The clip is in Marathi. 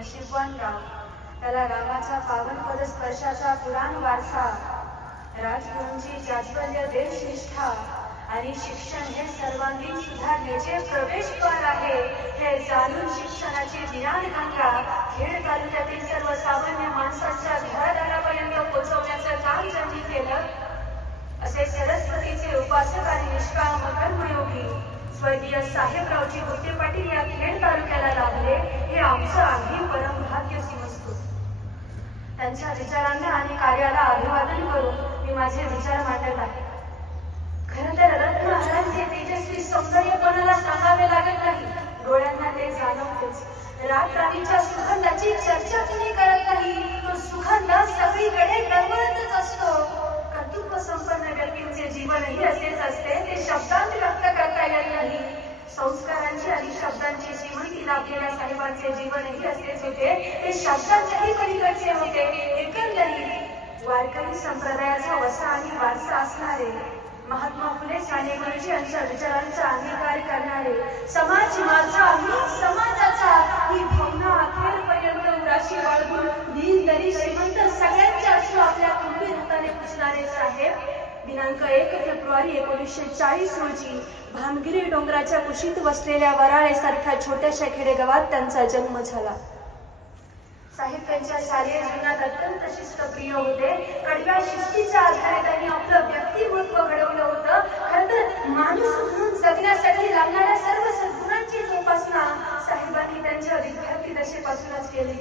नशीबवान गाव, त्याला रामाचा पावन पद स्पर्शाचा पुराण वारसा, राजगुरूंची जाज्वल्य देशनिष्ठा आणि शिक्षण हे सर्वांगीण सुधारण्याचे प्रवेशद्वार आहे हे जाणून शिक्षणाची ज्ञानगंगा खेड तालुक्यातील सर्वसामान्य माणसाच्या घरादारापर्यंत पोहोचवण्याचं काम ज्यांनी केलं, असे सरस्वतीचे उपासक आणि निष्काम कर्मयोगी स्वर्गीय साहेबरावजी गुट्टे पाटील या खेड तालुक्याला लाभले हे आमचं आम्ही परम भाग्य समजतो. त्यांच्या विचारांना आणि कार्याला अभिवादन करून मी माझे विचार मांडत आहे. खरं तर रत्नहारांचे तेजस्वी सौंदर्य कोणाला सांगावे लागत नाही, डोळ्यांना ते जाणवतेच. रातराणीच्या सुगंधाची चर्चा कुणी करत नाही, तो सुगंध सगळीकडे दरवळतच असतो. कर्तृत्व संपन्न व्यक्तींचे जीवनही असेच असते, ते शब्दांत व्यक्त करता येत नाही. संस्कारांची आणि शब्दांची श्रीमंती लाभलेल्या साहेबांचे जीवनही असेच होते, ते शब्दांच्याही पलीकडचे होते. एकंदरीत वारकरी संप्रदायाचा वसा आणि वारसा असणारे, महात्मा फुले साने गुरुजी यांच्या विचारांचा अंगीकार करणारे, समाज माझा मी समाजाचा ही भावना अखेरपर्यंत उराशी बाळगून दीनदरी श्रीमंत सगळ्यांच्या अश्रू आपल्या गंभीर हाताने पुसणारे साहेब दिनांक 1 फेब्रुवारी 1940 रोजी भामगिरी डोंगराच्या कुशीत वसलेल्या वराळे सारख्या छोट्याशा खेडेगावात त्यांचा जन्म झाला. साहेब त्यांच्या शालेय जीवनात अत्यंत शिस्तप्रिय होते. कडव्या शिस्तीच्या आधारे त्यांनी आपलं व्यक्तिमत्व घडवलं होतं. खरं तर माणूस म्हणून जगण्यासाठी लागणाऱ्या सर्व सद्गुणांची जोपासना साहेबांनी त्यांच्या विद्यार्थी दशेपासूनच केली.